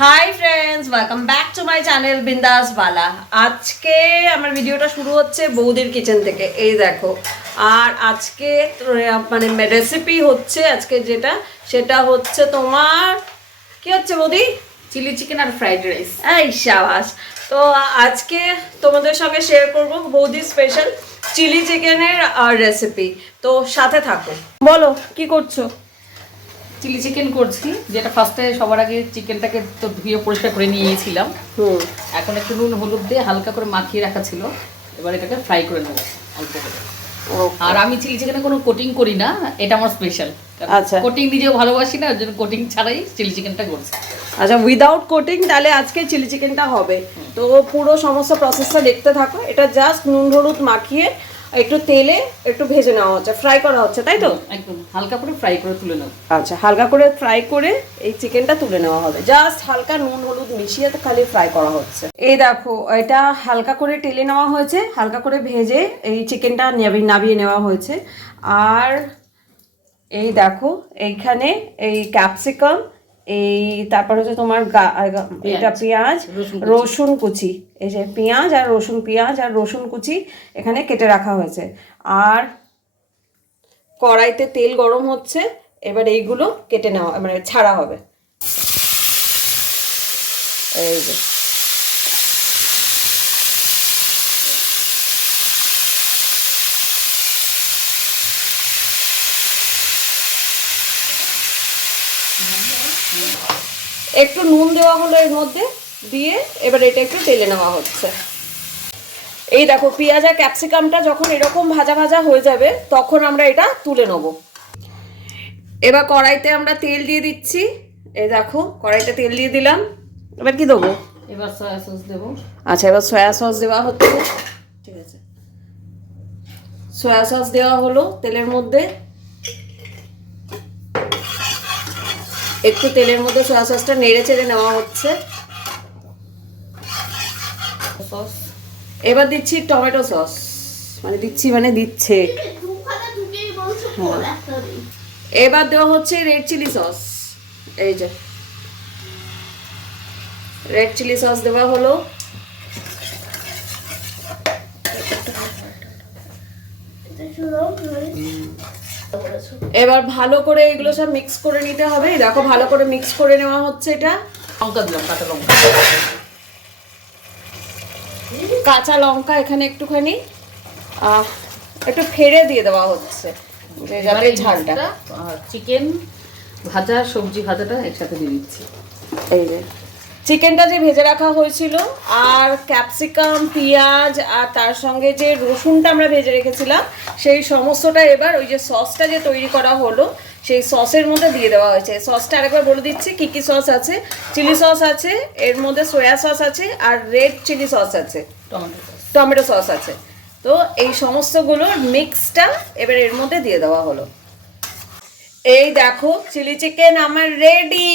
Hi friends, welcome back to my channel Bindas বালা। আজকে আমার ভিডিওটা শুরু হচ্ছে বৌদির কিচেন থেকে। এই দেখো, আর আজকে মানে রেসিপি হচ্ছে আজকে যেটা, সেটা হচ্ছে তোমার কি হচ্ছে বৌদি? চিলি চিকেন আর ফ্রাইড রাইস। এই সাবাস। তো আজকে তোমাদের সঙ্গে শেয়ার করব বৌদির স্পেশাল চিলি চিকেনের রেসিপি। তো সাথে থাকো। বলো কি করছো? চিলি চিকেন করছি, যেটা ফার্স্টে সবার আগে চিকেনটাকে তো ধুয়ে পরিষ্কার করে নিয়েছিলাম। এখন একটু নুন হলুদ দিয়ে হালকা করে মাখিয়ে রাখা ছিল, এবার এটাকে ফ্রাই করে নেবো অল্প করে। আর আমি চিলি চিকেনে কোনো কোটিং করি না, এটা আমার স্পেশাল। আচ্ছা, কোটিং নিজেও ভালোবাসি না, ওর জন্য কোটিং ছাড়াই চিলি চিকেনটা করছি। আচ্ছা, উইদাউট কোটিং তাহলে আজকে চিলি চিকেনটা হবে। তো পুরো সমস্ত প্রসেসটা দেখতে থাকো। এটা জাস্ট নুন হলুদ মাখিয়ে একটু তেলে একটু ভেজে নেওয়া হচ্ছে, ফ্রাই করা হচ্ছে, তাই তো? একদম হালকা করে ফ্রাই করে তুলে নেব। আচ্ছা, হালকা করে ফ্রাই করে এই চিকেনটা তুলে নেওয়া হবে। জাস্ট হালকা নুন হলুদ মিশিয়ে তো খালি ফ্রাই করা হচ্ছে। এই দেখো, এটা হালকা করে তেলে নেওয়া হয়েছে, হালকা করে ভেজে এই চিকেনটা নাবিয়ে নেওয়া হয়েছে। আর এই দেখো, এইখানে এই ক্যাপসিকাম, এই তারপর হচ্ছে তোমার এটা পেঁয়াজ, রসুন কুচি, এই যে পেঁয়াজ আর রসুন কুচি এখানে কেটে রাখা হয়েছে। আর কড়াইতে তেল গরম হচ্ছে, এবার এইগুলো কেটে নেওয়া মানে ছাড়া হবে। এই যে একটু নুন দেওয়া হলো এর মধ্যে, দিয়ে এবার এটা একটু তেলে নেওয়া হচ্ছে। এই দেখো, পেঁয়াজ আর ক্যাপসিকামটা যখন এরকম ভাজা ভাজা হয়ে যাবে তখন আমরা এটা তুলে নেব। এবার কড়াইতে আমরা তেল দিয়ে দিচ্ছি। এই দেখো, কড়াইতে তেল দিয়ে দিলাম। এবার কি দেবো? এবার সয়া সস দেবো। আচ্ছা, এবার সয়া সস দেওয়া হচ্ছে। ঠিক আছে, সয়া সস দেওয়া হলো তেলের মধ্যে। একটু তেলের মধ্যে সয়া সসটা নেড়ে চেড়ে নেওয়া হচ্ছে। সস এবার দিচ্ছি টমেটো সস, মানে দিচ্ছে। এবার দেওয়া হচ্ছে রেড চিলি সস। এই যে রেড চিলি সস দেওয়া হলো। এবার ভালো করে এগুলো সব মিক্স করে নিতে হবে। দেখো, ভালো করে মিক্স করে নেওয়া হচ্ছে। এটা লঙ্কা দিলাম, কাঁচা লঙ্কা। কাঁচা লঙ্কা এখানে একটুখানি একটু ফেড়ে দিয়ে দেওয়া হচ্ছে, যাতে ঝালটা। চিকেন ভাজা সবজি ভাজাটা একসাথে দিয়ে দিচ্ছি। এই যে চিকেনটা যে ভেজে রাখা হয়েছিল, আর ক্যাপসিকাম, পেঁয়াজ, আর তার সঙ্গে যে রসুনটা আমরা ভেজে রেখেছিলাম, সেই সমস্তটা এবার ওই যে সসটা যে তৈরি করা হলো সেই সসের মধ্যে দিয়ে দেওয়া হয়েছে। সসটা আরেকবার বলে দিচ্ছি কি কি সস আছে। চিলি সস আছে, এর মধ্যে সয়া সস আছে, আর রেড চিলি সস আছে, টমেটো সস আছে। তো এই সমস্তগুলোর মিক্সটা এবার এর মধ্যে দিয়ে দেওয়া হলো। এই দেখো, চিলি চিকেন আমার রেডি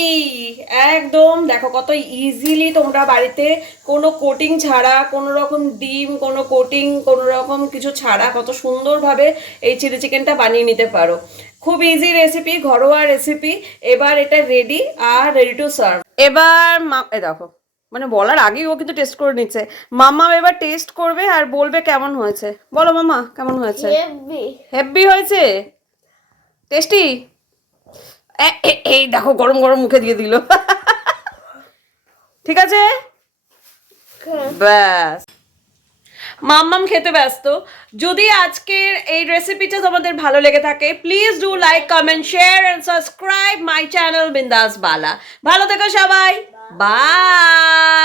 একদম। দেখো কত ইজিলি তোমরা বাড়িতে কোনো কোটিং ছাড়া, কোনো রকম ডিম, কোনো কোটিং, কোনো রকম কিছু ছাড়া কত সুন্দরভাবে এই চিলি চিকেনটা বানিয়ে নিতে পারো। খুব ইজি রেসিপি, ঘরোয়া রেসিপি। এবার এটা রেডি আর রেডি টু সার্ভ। এবার দেখো, মানে বলার আগেই ও কিন্তু টেস্ট করে নিচ্ছে। মাম্মা এবার টেস্ট করবে আর বলবে কেমন হয়েছে। বলো মাম্মা, কেমন হয়েছে? হেভি হয়েছে, টেস্টি। এই দেখো, গরম গরম মুখে দিয়ে দিল। ঠিক আছে, ব্যাস। মাম্মাম খেতে ব্যস্ত। যদি আজকের এই রেসিপিটা তোমাদের ভালো লেগে থাকে, please do like, comment, share and subscribe my channel Bindas Bala. ভালো থেকো সবাই, বাই।